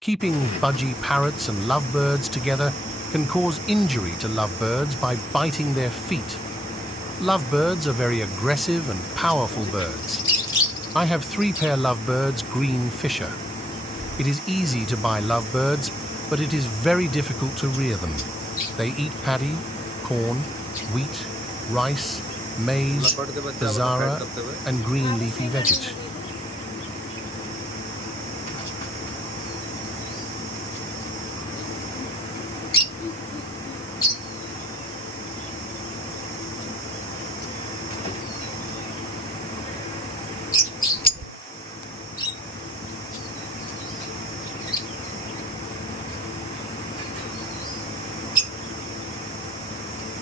Keeping budgie parrots and lovebirds together can cause injury to lovebirds by biting their feet. Lovebirds are very aggressive and powerful birds. I have 3 pair lovebirds, green Fisher. It is easy to buy lovebirds, but it is very difficult to rear them. They eat paddy, corn, wheat, rice, maize, cassava, and green leafy vegetation.